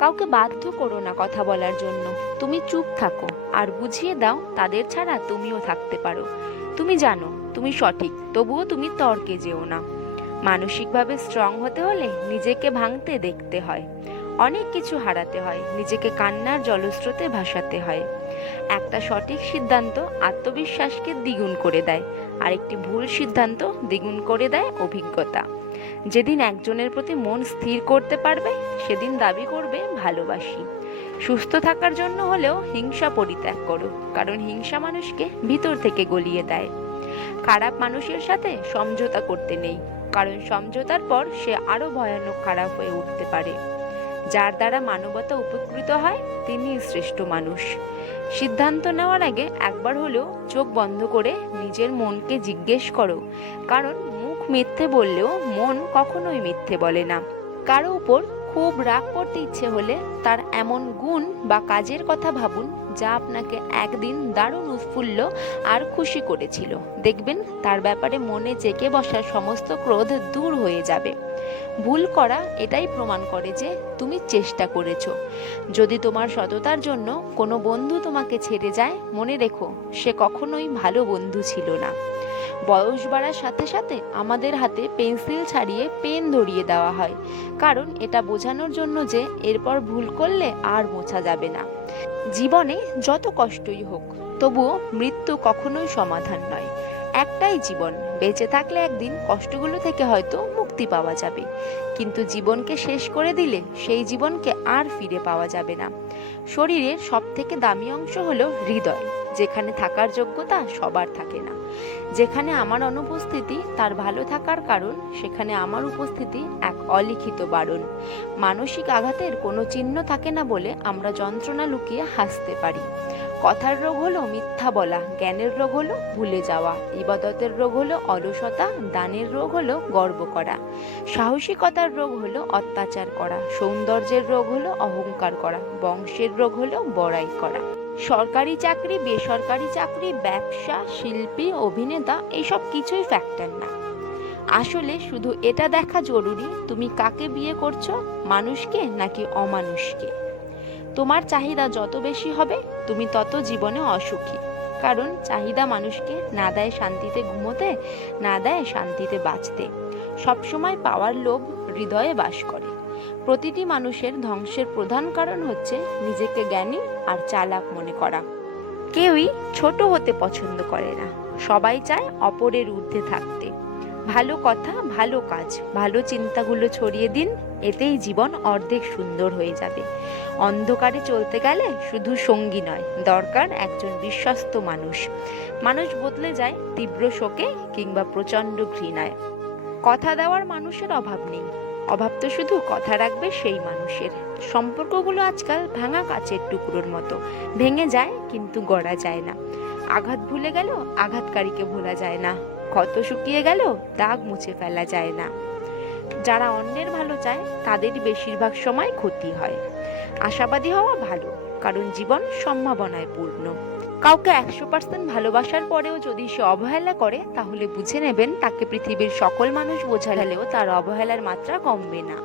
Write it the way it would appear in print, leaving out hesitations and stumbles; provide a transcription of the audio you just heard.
কাউকে বাধ্য করো না কথা বলার জন্য। তুমি চুপ থাকো আর বুঝিয়ে দাও তাদের ছাড়া তুমিও থাকতে পারো। তুমি জানো তুমি সঠিক, তবুও তুমি তর্কে যেও না। মানসিকভাবে স্ট্রং হতে হলে নিজেকে ভাঙতে দেখতে হয়, অনেক কিছু হারাতে হয়, নিজেকে কান্নার জলস্রোতে ভাসাতে হয়। একটা সঠিক সিদ্ধান্ত আত্মবিশ্বাসকে দ্বিগুণ করে দেয়, আর একটি ভুল সিদ্ধান্ত দ্বিগুণ করে দেয় অভিজ্ঞতা। যেদিন একজনের প্রতি মন স্থির করতে পারবে, সেদিন দাবি করবে ভালোবাসি। সুস্থ থাকার জন্য হলেও হিংসা পরিত্যাগ করো, কারণ হিংসা মানুষকে ভিতর থেকে গলিয়ে দেয়। খারাপ মানুষের সাথে সমঝোতা করতে নেই, কারণ সমঝোতার পর সে আরো ভয়ানক খারাপ হয়ে উঠতে পারে। যার দ্বারা মানবতা উপকৃত হয় তিনিই শ্রেষ্ঠ মানুষ। সিদ্ধান্ত নেওয়ার আগে একবার হলেও চোখ বন্ধ করে নিজের মনকে জিজ্ঞেস করো, কারণ মুখ মিথ্যে বললেও মন কখনোই মিথ্যে বলে না। কারো উপর খুব রাগ করতে ইচ্ছে হলে তার এমন গুণ বা কাজের কথা ভাবুন যা আপনাকে একদিন দারুণ উৎফুল্ল আর খুশি করেছিল। দেখবেন তার ব্যাপারে মনে জেঁকে বসা সমস্ত ক্রোধ দূর হয়ে যাবে। ভুল করা এটাই প্রমাণ করে যে তুমি চেষ্টা করেছো। যদি তোমার সততার জন্য কোনো বন্ধু তোমাকে ছেড়ে যায়, মনে রেখো সে কখনোই ভালো বন্ধু ছিল না। বয়স বাড়ার সাথে সাথে আমাদের হাতে পেন্সিল ছাড়িয়ে পেন ধরিয়ে দেওয়া হয়, কারণ এটা বোঝানোর জন্য যে এরপর ভুল করলে আর মোছা যাবে না। জীবনে যত কষ্টই হোক, তবুও মৃত্যু কখনোই সমাধান নয়। একটাই জীবন, বেঁচে থাকলে একদিন কষ্টগুলো থেকে হয়তো মুক্তি পাওয়া যাবে, কিন্তু জীবনকে শেষ করে দিলে সেই জীবনকে আর ফিরে পাওয়া যাবে না। শরীরের সব থেকে দামি অংশ হলো হৃদয়, যেখানে থাকার যোগ্যতা সবার থাকে না। যেখানে আমার অনুপস্থিতি তার ভালো থাকার কারণ, সেখানে আমার উপস্থিতি এক অলিখিত বারণ। মানসিক আঘাতের কোনো চিহ্ন থাকে না বলে আমরা যন্ত্রণা লুকিয়ে হাসতে পারি। কথার রোগ হলো মিথ্যা বলা, জ্ঞানের রোগ হলো ভুলে যাওয়া, ইবাদতের রোগ হলো অলসতা, দানের রোগ হলো গর্ব করা, সাহসিকতার রোগ হলো অত্যাচার করা, সৌন্দর্যের রোগ হলো অহংকার করা, বংশের রোগ হলো বড়াই করা। সরকারি চাকরি, বেসরকারি চাকরি, ব্যবসা, শিল্পী, অভিনেতা, এইসব কিছুই ফ্যাক্টর না। আসলে শুধু এটা দেখা জরুরি তুমি কাকে বিয়ে করছো, মানুষকে নাকি অমানুষকে। তোমার চাহিদা যত বেশি হবে তুমি তত জীবনে অসুখী, কারণ চাহিদা মানুষকে না দেয় শান্তিতে ঘুমোতে, না দেয় শান্তিতে বাঁচতে। সবসময় পাওয়ার লোভ হৃদয়ে বাস করে। প্রতিটি মানুষের ধ্বংসের প্রধান কারণ হচ্ছে নিজেকে জ্ঞানী আর চালাক মনে করা। কেউই ছোট হতে পছন্দ করে না, সবাই চায় অপরের ঊর্ধ্বে থাকতে। ভালো কথা, ভালো কাজ, ভালো চিন্তাগুলো ছড়িয়ে দিন, এতেই জীবন অর্ধেক সুন্দর হয়ে যাবে। অন্ধকারে চলতে গেলে শুধু সঙ্গী নয়, দরকার একজন বিশ্বস্ত মানুষ। মানুষ বদলে যায় তীব্র শোকে কিংবা প্রচণ্ড ঘৃণায়। কথা দেওয়ার মানুষের অভাব নেই, অভাব তো শুধু কথা রাখবে সেই মানুষের। সম্পর্কগুলো আজকাল ভাঙা কাচের টুকরোর মতো, ভেঙে যায় কিন্তু গড়া যায় না। আঘাত ভুলে গেল আঘাতকারীকে ভোলা যায় না, ক্ষত শুকিয়ে গেল দাগ মুছে ফেলা যায় না। যারা অন্যের ভালো চায় তাদের বেশিরভাগ সময় ক্ষতি হয়। আশাবাদী হওয়া ভালো, কারণ জীবন সম্ভাবনায় পূর্ণ। কাউকে 100% ভালোবাসার পরেও যদি সে অবহেলা করে, তাহলে বুঝে নেবেন তাকে পৃথিবীর সকল মানুষ বোঝালেও তার অবহেলার মাত্রা কমবে না।